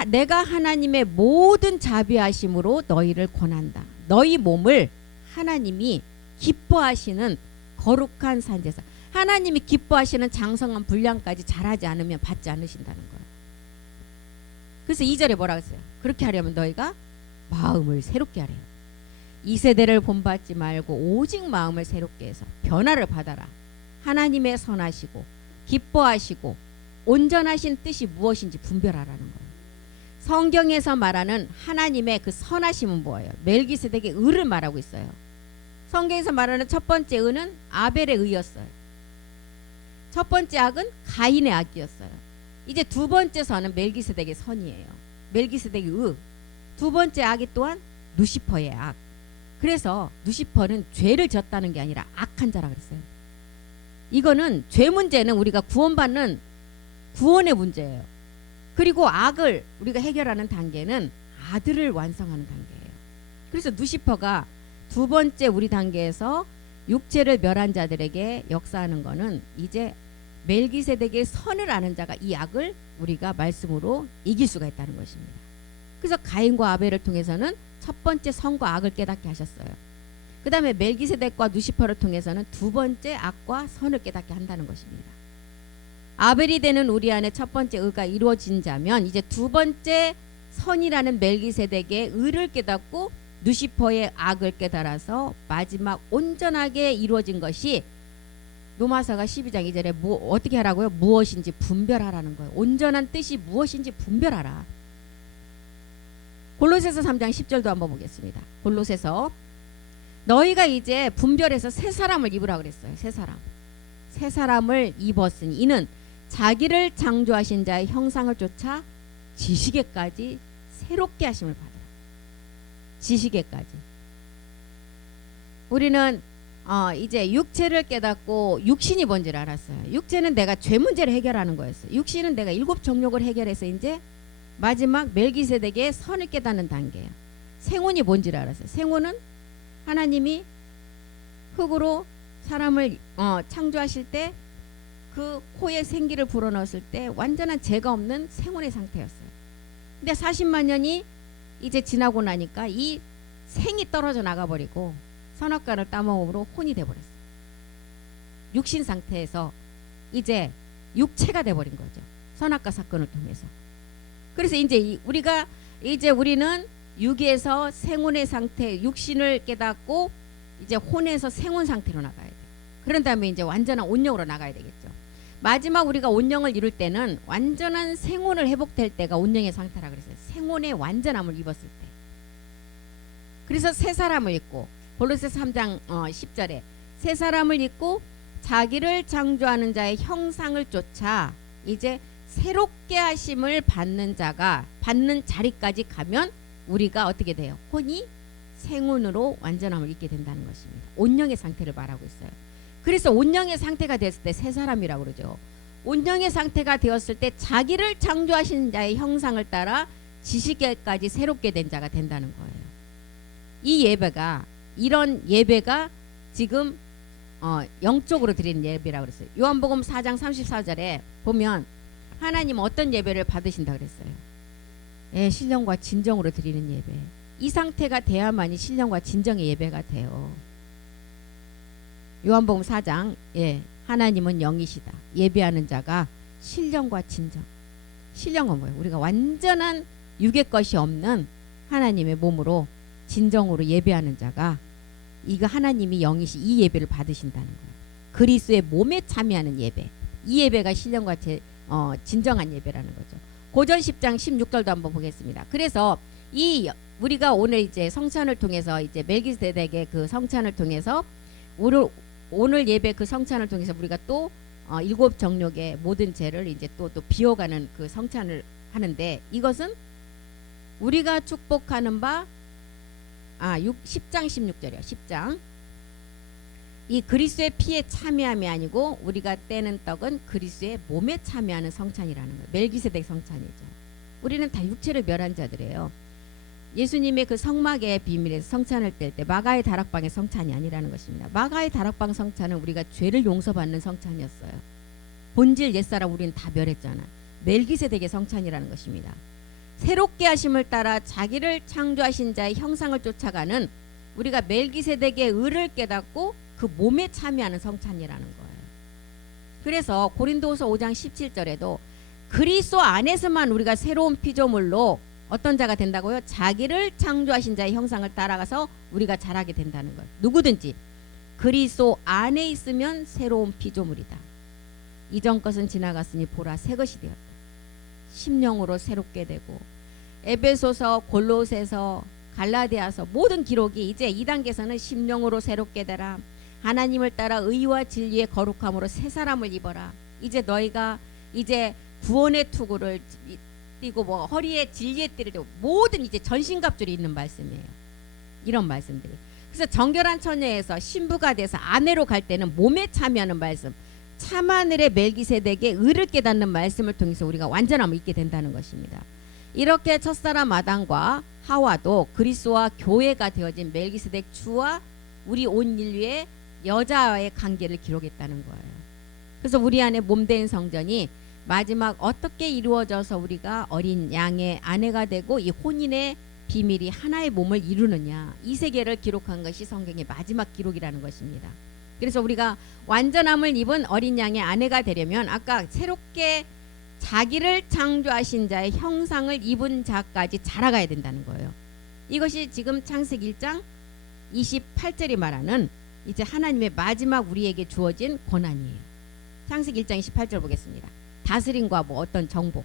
내가 하나님의 모든 자비하심으로 너희를 권한다. 너희 몸을 하나님이 기뻐하시는 거룩한 산제사, 하나님이 기뻐하시는 장성한 분량까지 자라지 않으면 받지 않으신다는 거예요. 그래서 2절에 뭐라고 했어요? 그렇게 하려면 너희가 마음을 새롭게 하래요. 이 세대를 본받지 말고 오직 마음을 새롭게 해서 변화를 받아라. 하나님의 선하시고 기뻐하시고 온전하신 뜻이 무엇인지 분별하라는 거예요. 성경에서 말하는 하나님의 그 선하심은 뭐예요? 멜기세덱의 의를 말하고 있어요. 성경에서 말하는 첫 번째 의는 아벨의 의였어요. 첫 번째 악은 가인의 악이었어요. 이제 두 번째 선은 멜기세덱의 선이에요. 멜기세덱의 의. 두 번째 악이 또한 루시퍼의 악. 그래서 누시퍼는 죄를 졌다는 게 아니라 악한 자라 그랬어요. 이거는 죄 문제는 우리가 구원받는 구원의 문제예요. 그리고 악을 우리가 해결하는 단계는 아들을 완성하는 단계예요. 그래서 누시퍼가 두 번째 우리 단계에서 육체를 멸한 자들에게 역사하는 거는 이제 멜기세덱의 선을 아는 자가 이 악을 우리가 말씀으로 이길 수가 있다는 것입니다. 그래서 가인과 아벨을 통해서는 첫 번째 선과 악을 깨닫게 하셨어요. 그 다음에 멜기세덱과 누시퍼를 통해서는 두 번째 악과 선을 깨닫게 한다는 것입니다. 아벨이 되는 우리 안에 첫 번째 의가 이루어진 자면 이제 두 번째 선이라는 멜기세덱의 의를 깨닫고 누시퍼의 악을 깨달아서 마지막 온전하게 이루어진 것이 로마서가 12장 2절에 어떻게 하라고요? 무엇인지 분별하라는 거예요. 온전한 뜻이 무엇인지 분별하라. 골로새서 3장 10절도 한번 보겠습니다. 골로새서 너희가 이제 분별해서 새 사람을 입으라 그랬어요. 새 사람. 새 사람을 입었으니 이는 자기를 창조하신 자의 형상을 쫓아 지식에까지 새롭게 하심을 받으라. 지식에까지. 우리는 이제 육체를 깨닫고 육신이 뭔지를 알았어요. 육체는 내가 죄 문제를 해결하는 거였어요. 육신은 내가 7 정욕을 해결해서 이제 마지막 멜기세덱의 선을 깨닫는 단계예요. 생혼이 뭔지를 알았어요. 생혼은 하나님이 흙으로 사람을 창조하실 때 그 코에 생기를 불어넣었을 때 완전한 죄가 없는 생혼의 상태였어요. 근데 40만 년이 이제 지나고 나니까 이 생이 떨어져 나가버리고 선악과를 따먹음으로 혼이 돼버렸어요. 육신 상태에서 이제 육체가 돼버린 거죠. 선악과 사건을 통해서. 그래서 이제 우리는 육에서 생혼의 상태, 육신을 깨닫고 이제 혼에서 생혼 상태로 나가야 돼요. 그런 다음에 이제 완전한 온영으로 나가야 되겠죠. 마지막 우리가 온영을 이룰 때는 완전한 생혼을 회복될 때가 온영의 상태라 그랬어요. 생혼의 완전함을 입었을 때. 그래서 새 사람을 입고 골로새서 3장 10절에 새 사람을 입고 자기를 창조하는 자의 형상을 쫓아 이제 새롭게 하심을 받는 자가 받는 자리까지 가면 우리가 어떻게 돼요? 혼이 생혼으로 완전함을 입게 된다는 것입니다. 온영의 상태를 말하고 있어요. 그래서 온영의 상태가 됐을 때 새 사람이라고 그러죠. 온영의 상태가 되었을 때 자기를 창조하신 자의 형상을 따라 지식에까지 새롭게 된 자가 된다는 거예요. 이 예배가 이런 예배가 지금 영적으로 드리는 예배라고 그랬어요. 요한복음 4장 34절에 보면 하나님 어떤 예배를 받으신다 그랬어요. 예, 신령과 진정으로 드리는 예배. 이 상태가 돼야만이 신령과 진정의 예배가 돼요. 요한복음 4장 하나님은 영이시다. 예배하는 자가 신령과 진정. 신령은 뭐예요? 우리가 완전한 육의 것이 없는 하나님의 몸으로 진정으로 예배하는 자가 이거 하나님이 영이시 이 예배를 받으신다는 거예요. 그리스도의 몸에 참여하는 예배. 이 예배가 신령과 진정한 예배라는 거죠. 고전 10장 16절도 한번 보겠습니다. 그래서 우리가 오늘 이제 성찬을 통해서 이제 멜기세덱의 그 성찬을 통해서 오늘 예배 그 성찬을 통해서 우리가 또 7 정욕의 모든 죄를 이제 또 비워가는 그 성찬을 하는데 이것은 우리가 축복하는 바 10장 16절이요. 10장 이 그리스도의 피에 참여함이 아니고 우리가 떼는 떡은 그리스도의 몸에 참여하는 성찬이라는 거예요. 멜기세덱 성찬이죠. 우리는 다 육체를 멸한 자들이에요. 예수님의 그 성막의 비밀에서 성찬을 뗄 때 마가의 다락방의 성찬이 아니라는 것입니다. 마가의 다락방 성찬은 우리가 죄를 용서받는 성찬이었어요. 본질 옛사람 우리는 다 멸했잖아. 멜기세덱의 성찬이라는 것입니다. 새롭게 하심을 따라 자기를 창조하신 자의 형상을 쫓아가는 우리가 멜기세덱의 의를 깨닫고 그 몸에 참여하는 성찬이라는 거예요. 그래서 고린도후서 5장 17절에도 그리스도 안에서만 우리가 새로운 피조물로 어떤 자가 된다고요? 자기를 창조하신 자의 형상을 따라가서 우리가 자라게 된다는 거예요. 누구든지 그리스도 안에 있으면 새로운 피조물이다. 이전 것은 지나갔으니 보라 새 것이 되었다. 심령으로 새롭게 되고 에베소서, 골로새서, 갈라디아서 모든 기록이 이제 2단계에서는 심령으로 새롭게 되라. 하나님을 따라 의와 진리의 거룩함으로 새 사람을 입어라. 이제 너희가 이제 구원의 투구를 띠고 허리에 진리의 띠를 띠고 모든 이제 전신갑주를 입는 말씀이에요. 이런 말씀들이. 그래서 정결한 처녀에서 신부가 돼서 아내로 갈 때는 몸에 참여하는 말씀, 참하늘의 멜기세덱의 의를 깨닫는 말씀을 통해서 우리가 완전함을 잊게 된다는 것입니다. 이렇게 첫사람 아담과 하와도 그리스도와 교회가 되어진 멜기세덱 주와 우리 온 인류의 여자와의 관계를 기록했다는 거예요. 그래서 우리 안에 몸된 성전이 마지막 어떻게 이루어져서 우리가 어린 양의 아내가 되고 이 혼인의 비밀이 하나의 몸을 이루느냐, 이 세계를 기록한 것이 성경의 마지막 기록이라는 것입니다. 그래서 우리가 완전함을 입은 어린 양의 아내가 되려면 아까 새롭게 자기를 창조하신 자의 형상을 입은 자까지 자라가야 된다는 거예요. 이것이 지금 창세기 1장 28절이 말하는 이제 하나님의 마지막 우리에게 주어진 권한이에요. 창세기 1장 28절 보겠습니다. 다스림과 뭐 어떤 정복,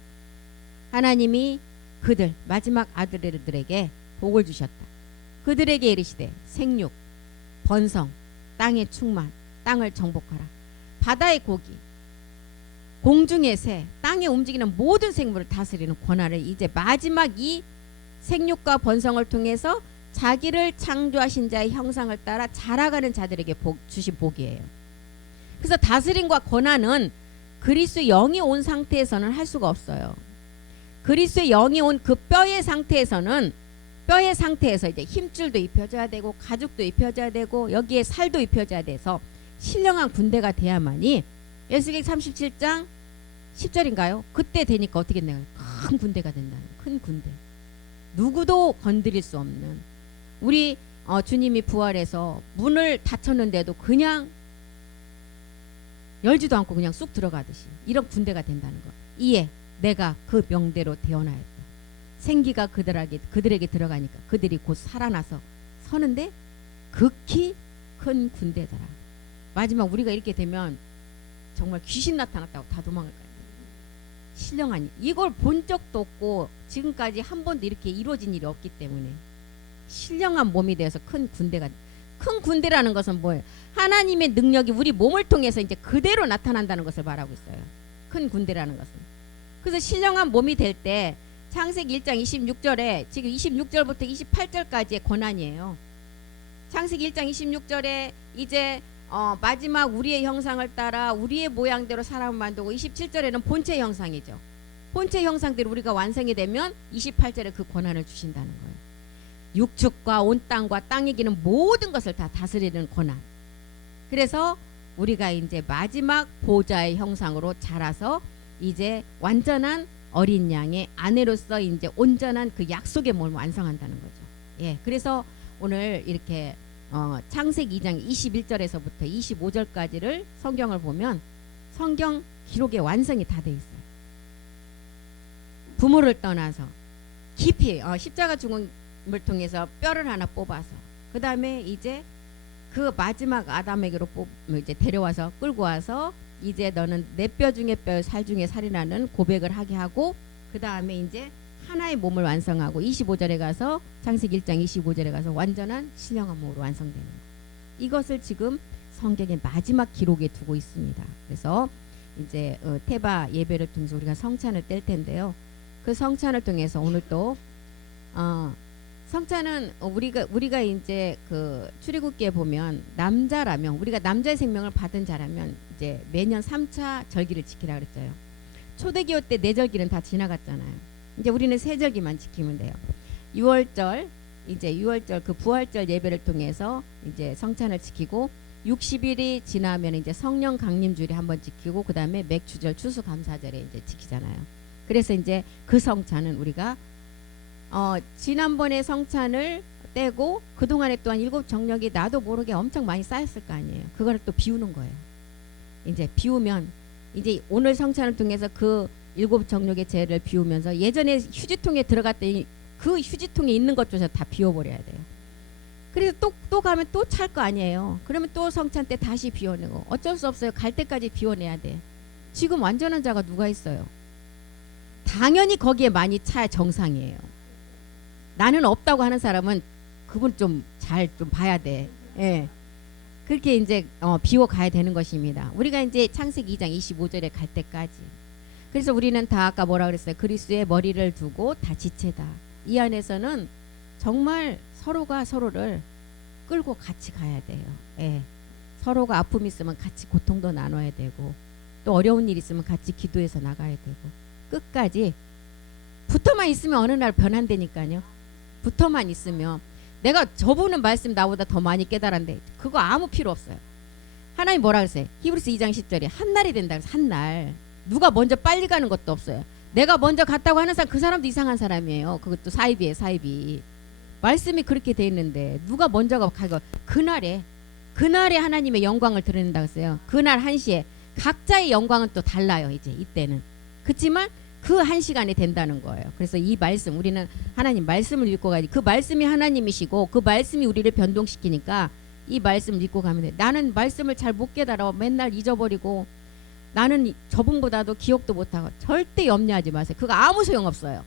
하나님이 그들 마지막 아들들에게 복을 주셨다. 그들에게 이르시되 생육, 번성, 땅의 충만, 땅을 정복하라. 바다의 고기, 공중의 새, 땅에 움직이는 모든 생물을 다스리는 권한을 이제 마지막 이 생육과 번성을 통해서 자기를 창조하신 자의 형상을 따라 자라가는 자들에게 주신 복이에요. 그래서 다스림과 권한은 그리스도의 영이 온 상태에서는 할 수가 없어요. 그리스도의 영이 온 그 뼈의 상태에서는 뼈의 상태에서 이제 힘줄도 입혀져야 되고 가죽도 입혀져야 되고 여기에 살도 입혀져야 돼서 신령한 군대가 돼야만이 에스겔 37장 10절인가요? 그때 되니까 어떻게 됐나요? 큰 군대가 된다는, 큰 군대. 누구도 건드릴 수 없는, 우리 주님이 부활해서 문을 닫혔는데도 그냥 열지도 않고 그냥 쑥 들어가듯이 이런 군대가 된다는 것. 이에 내가 그 명대로 태어나였다. 생기가 그들에게 들어가니까 그들이 곧 살아나서 서는데 극히 큰 군대더라. 마지막 우리가 이렇게 되면 정말 귀신 나타났다고 다 도망갈 거예요. 신령하니 이걸 본 적도 없고 지금까지 한 번도 이렇게 이루어진 일이 없기 때문에 신령한 몸이 되어서 큰 군대가, 큰 군대라는 것은 뭐예요? 하나님의 능력이 우리 몸을 통해서 이제 그대로 나타난다는 것을 말하고 있어요. 큰 군대라는 것은. 그래서 신령한 몸이 될 때 창세기 1장 26절에 지금 26절부터 28절까지의 권한이에요. 창세기 1장 26절에 이제 마지막 우리의 형상을 따라 우리의 모양대로 사람을 만들고 27절에는 본체 형상이죠. 본체 형상대로 우리가 완성이 되면 28절에 그 권한을 주신다는 거예요. 육축과 온 땅과 땅에 기는 모든 것을 다 다스리는 권한. 그래서 우리가 이제 마지막 보좌의 형상으로 자라서 이제 완전한 어린 양의 아내로서 이제 온전한 그 약속의 몸을 완성한다는 거죠. 예, 그래서 오늘 이렇게 창세기 2장 21절에서부터 25절까지를 성경을 보면 성경 기록의 완성이 다 돼 있어요. 부모를 떠나서 깊이 십자가 죽음을 통해서 뼈를 하나 뽑아서 그 다음에 이제 그 마지막 아담에게로 이제 데려와서 끌고 와서 이제 너는 내 뼈 중에 뼈, 살 중에 살이라는 고백을 하게 하고 그 다음에 이제 하나의 몸을 완성하고 25절에 가서 창세기 1장 25절에 가서 완전한 신령한 몸으로 완성되는 것. 이것을 지금 성경의 마지막 기록에 두고 있습니다. 그래서 이제 테바 예배를 통해서 우리가 성찬을 뗄 텐데요. 그 성찬을 통해서 오늘 또 성찬은 우리가 이제 그 출애굽기에 보면 남자라면 우리가 남자의 생명을 받은 자라면 이제 매년 3차 절기를 지키라 그랬어요. 초대기호 때 4절기는 다 지나갔잖아요. 이제 우리는 3절기만 지키면 돼요. 6월절 이제 6월절 그 부활절 예배를 통해서 이제 성찬을 지키고 60일이 지나면 이제 성령 강림주일에 한번 지키고 그 다음에 맥주절 추수감사절에 이제 지키잖아요. 그래서 이제 그 성찬은 우리가 지난번에 성찬을 떼고 그동안에 또한 7 정력이 나도 모르게 엄청 많이 쌓였을 거 아니에요. 그거를 또 비우는 거예요. 이제 비우면 이제 오늘 성찬을 통해서 그 7 정력의 죄를 비우면서 예전에 휴지통에 들어갔더니 그 휴지통에 있는 것조차 다 비워버려야 돼요. 그래서 또 가면 또 찰 거 아니에요. 그러면 또 성찬 때 다시 비워내고 어쩔 수 없어요. 갈 때까지 비워내야 돼. 지금 완전한 자가 누가 있어요? 당연히 거기에 많이 차야 정상이에요. 나는 없다고 하는 사람은 그분 좀 잘 좀 봐야 돼. 예. 그렇게 이제 비워 가야 되는 것입니다. 우리가 이제 창세기 2장 25절에 갈 때까지. 그래서 우리는 다 아까 뭐라 그랬어요? 그리스도의 머리를 두고 다 지체다. 이 안에서는 정말 서로가 서로를 끌고 같이 가야 돼요. 예. 서로가 아픔 있으면 같이 고통도 나눠야 되고 또 어려운 일 있으면 같이 기도해서 나가야 되고 끝까지 붙어만 있으면 어느 날 변한다니까요. 붙어만 있으면 내가 저분은 말씀 나보다 더 많이 깨달았는데 그거 아무 필요 없어요. 하나님 뭐라 그랬어요? 히브리서 2장 10절에 한 날이 된다 그래서 한 날. 누가 먼저 빨리 가는 것도 없어요. 내가 먼저 갔다고 하는 사람 그 사람도 이상한 사람이에요. 그것도 사이비예요. 사이비. 말씀이 그렇게 돼 있는데 누가 먼저 가고 그날에 하나님의 영광을 드러낸다 그랬어요. 그날 1시에 각자의 영광은 또 달라요. 이제 이때는. 그렇지만 그 1시간이 된다는 거예요. 그래서 이 말씀 우리는 하나님 말씀을 읽고 가야지. 그 말씀이 하나님이시고 그 말씀이 우리를 변동시키니까 이 말씀을 읽고 가면 돼. 나는 말씀을 잘 못 깨달아. 맨날 잊어버리고 나는 저분보다도 기억도 못하고 절대 염려하지 마세요. 그거 아무 소용없어요.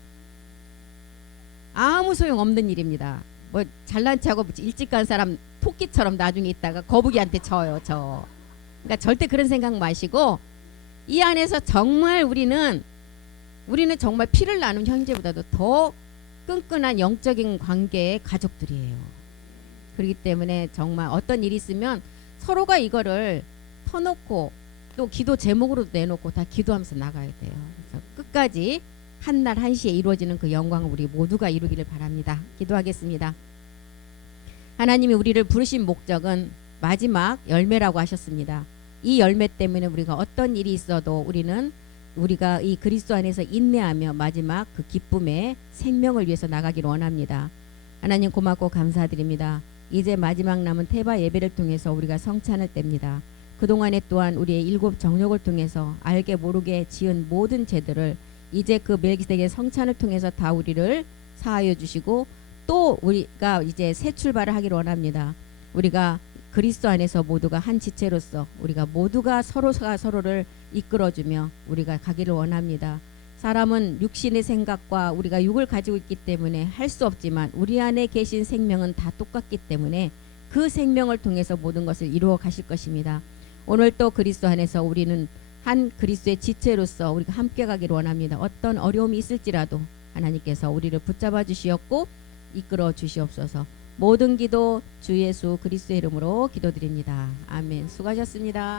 아무 소용없는 일입니다. 뭐 잘난 체하고 일찍 간 사람 토끼처럼 나중에 있다가 거북이한테 져요. 그러니까 절대 그런 생각 마시고 이 안에서 정말 우리는 정말 피를 나눈 형제보다도 더 끈끈한 영적인 관계의 가족들이에요. 그렇기 때문에 정말 어떤 일이 있으면 서로가 이거를 터놓고 또 기도 제목으로도 내놓고 다 기도하면서 나가야 돼요. 그래서 끝까지 한날 1시에 이루어지는 그 영광을 우리 모두가 이루기를 바랍니다. 기도하겠습니다. 하나님이 우리를 부르신 목적은 마지막 열매라고 하셨습니다. 이 열매 때문에 우리가 어떤 일이 있어도 우리가 이 그리스도 안에서 인내하며 마지막 그 기쁨의 생명을 위해서 나가기를 원합니다. 하나님 고맙고 감사드립니다. 이제 마지막 남은 테바 예배를 통해서 우리가 성찬을 뗍니다. 그동안에 또한 우리의 7 정욕을 통해서 알게 모르게 지은 모든 죄들을 이제 그 멜기세덱의 성찬을 통해서 다 우리를 사하여 주시고 또 우리가 이제 새 출발을 하기를 원합니다. 우리가 그리스도 안에서 모두가 한 지체로서 우리가 모두가 서로가 서로를 이끌어주며 우리가 가기를 원합니다. 사람은 육신의 생각과 우리가 육을 가지고 있기 때문에 할 수 없지만 우리 안에 계신 생명은 다 똑같기 때문에 그 생명을 통해서 모든 것을 이루어 가실 것입니다. 오늘 또 그리스도 안에서 우리는 한 그리스도의 지체로서 우리가 함께 가기를 원합니다. 어떤 어려움이 있을지라도 하나님께서 우리를 붙잡아 주시었고 이끌어 주시옵소서. 모든 기도 주 예수 그리스도의 이름으로 기도드립니다. 아멘. 수고하셨습니다.